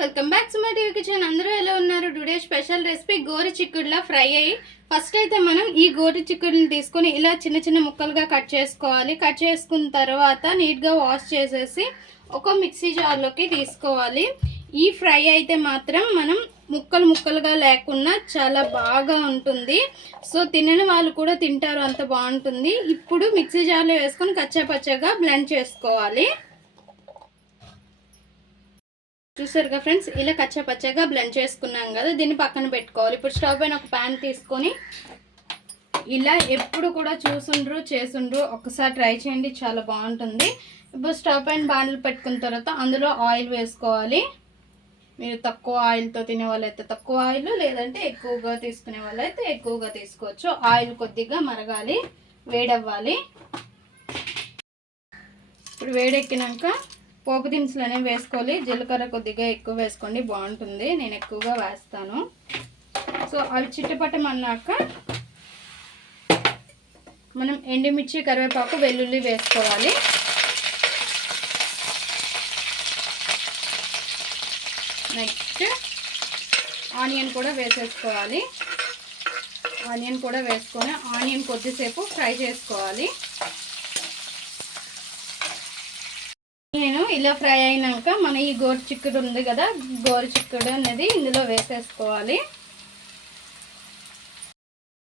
Welcome back to my TV kitchen. అందరూ ఎలా ఉన్నారు? టుడే స్పెషల్ రెసిపీ గోరి చిక్కుడులా ఫ్రై అయ్యి. ఫస్ట్ అయితే మనం ఈ గోరి చిక్కుడుని తీసుకొని ఇలా చిన్న చిన్న ముక్కలుగా కట్ చేసుకోవాలి. కట్ చేసుకున్న తర్వాత నీట్గా వాష్ చేసేసి ఒక మిక్సీ జార్లోకి తీసుకోవాలి. ఈ ఫ్రై అయితే మాత్రం మనం ముక్కలు ముక్కలుగా లేకుండా చాలా బాగా ఉంటుంది. సో తినని వాళ్ళు కూడా తింటారు అంత బాగుంటుంది. ఇప్పుడు మిక్సీ జార్లో వేసుకొని కచ్చా పచ్చగా బ్లెండ్ చేసుకోవాలి. చూసారుగా ఫ్రెండ్స్? ఇలా కచ్చా పచ్చగా బ్లెండ్ చేసుకున్నాం కదా దీన్ని పక్కన పెట్టుకోవాలి. ఇప్పుడు స్టవ్ పైన ఒక ప్యాన్ తీసుకొని ఇలా ఎప్పుడు కూడా చూసుండ్రు చేసుండ్రు ఒకసారి ట్రై చేయండి చాలా బాగుంటుంది. ఇప్పుడు స్టవ్ పైన బాండలు పెట్టుకున్న తర్వాత అందులో ఆయిల్ వేసుకోవాలి. మీరు తక్కువ ఆయిల్తో తినే వాళ్ళైతే తక్కువ ఆయిల్ లేదంటే ఎక్కువగా తీసుకునే వాళ్ళైతే ఎక్కువగా తీసుకోవచ్చు. ఆయిల్ కొద్దిగా మరగాలి వేడవ్వాలి. ఇప్పుడు వేడెక్కినాక పోపు దినుసులు అనేవి వేసుకోవాలి. జీలకర్ర కొద్దిగా ఎక్కువ వేసుకోండి బాగుంటుంది. నేను ఎక్కువగా వేస్తాను. సో అవి చిట్టుపట్టమన్నాక మనం ఎండుమిర్చి కరివేపాకు వెల్లుల్లి వేసుకోవాలి. నెక్స్ట్ ఆనియన్ కూడా వేసేసుకోవాలి. ఆనియన్ కూడా వేసుకొని ఆనియన్ కొద్దిసేపు ఫ్రై చేసుకోవాలి నేను ఇలా ఫ్రై అయినాక మన ఈ గోరు చిక్కుడు ఉంది కదా గోరు చిక్కుడు అనేది ఇందులో వేసేసుకోవాలి.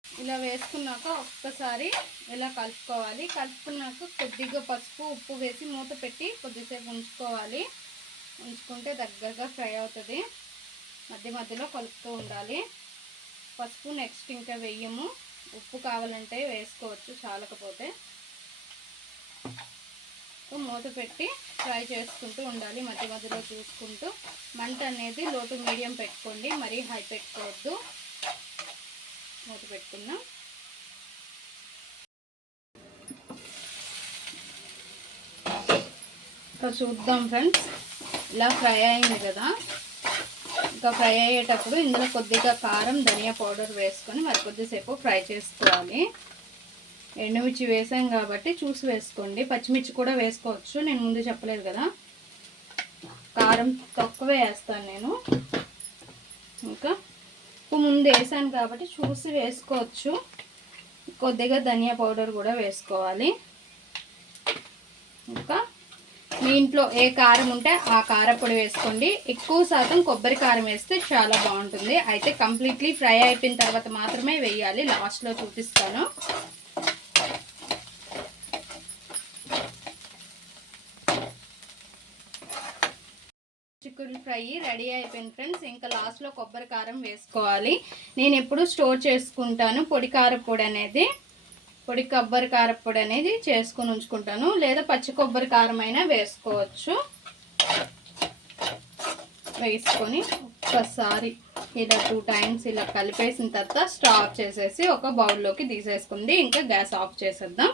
ఇలా వేసుకున్నాక ఒక్కసారి ఇలా కలుపుకోవాలి. కలుపుకున్నాక కొద్దిగా పసుపు ఉప్పు వేసి మూత పెట్టి కొద్దిసేపు ఉంచుకోవాలి. ఉంచుకుంటే దగ్గరగా ఫ్రై అవుతుంది. మధ్య మధ్యలో కలుపుతూ ఉండాలి. పసుపు నెక్స్ట్ ఇంకా వెయ్యము ఉప్పు కావాలంటే వేసుకోవచ్చు చాలకపోతే. మూత పెట్టి ఫ్రై చేసుకుంటూ ఉండాలి. మధ్య మధ్యలో చూసుకుంటూ మంట అనేది లోటు మీడియం పెట్టుకోండి. మరీ హై పెట్టుకోవద్దు. మూత పెట్టుకున్నాం ఇంకా చూద్దాం ఫ్రెండ్స్. ఇలా ఫ్రై అయింది కదా. ఇంకా ఫ్రై అయ్యేటప్పుడు ఇందులో కొద్దిగా కారం ధనియా పౌడర్ వేసుకొని మరి కొద్దిసేపు ఫ్రై చేసుకోవాలి. ఎండుమిర్చి వేసాం కాబట్టి చూసి వేసుకోండి. పచ్చిమిర్చి కూడా వేసుకోవచ్చు. నేను ముందు చెప్పలేదు కదా. కారం తక్కువ వేస్తాను నేను. ఇంకా ఉప్పు ముందు వేసాను కాబట్టి చూసి వేసుకోవచ్చు. కొద్దిగా ధనియా పౌడర్ కూడా వేసుకోవాలి. ఇంకా మీ ఇంట్లో ఏ కారం ఉంటే ఆ కారపొడి వేసుకోండి. ఎక్కువ శాతం కొబ్బరి కారం వేస్తే చాలా బాగుంటుంది. అయితే కంప్లీట్లీ ఫ్రై అయిపోయిన తర్వాత మాత్రమే వేయాలి. లాస్ట్లో చూపిస్తాను. చిక్కుడు ఫ్రై రెడీ అయిపోయింది ఫ్రెండ్స్. ఇంకా లాస్ట్లో కొబ్బరి కారం వేసుకోవాలి. నేను ఎప్పుడు స్టోర్ చేసుకుంటాను పొడి కారపొడి అనేది. పొడి కొబ్బరి కారపొడి అనేది చేసుకొని ఉంచుకుంటాను. లేదా పచ్చి కొబ్బరి కారం అయినా వేసుకోవచ్చు. వేసుకొని ఒక్కసారి ఇలా టూ టైమ్స్ ఇలా కలిపేసిన తర్వాత స్టాప్ చేసేసి ఒక బౌల్లోకి తీసేసుకుంది. ఇంకా గ్యాస్ ఆఫ్ చేసేద్దాం.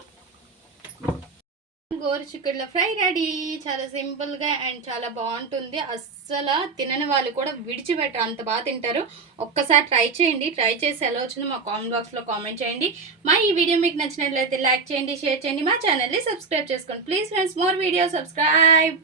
గోరు చిక్కుడుల ఫ్రై రెడీ. చాలా సింపుల్గా అండ్ చాలా బాగుంటుంది. అస్సలు తినని వాళ్ళు కూడా విడిచిపెట్టరు అంత బాగా తింటారు. ఒక్కసారి ట్రై చేయండి. ట్రై చేసి ఎలా వచ్చిందో మా కామెంట్ బాక్స్లో కామెంట్ చేయండి. మా ఈ వీడియో మీకు నచ్చినట్లయితే లైక్ చేయండి షేర్ చేయండి. మా ఛానల్ని సబ్స్క్రైబ్ చేసుకోండి. Please friends more video subscribe.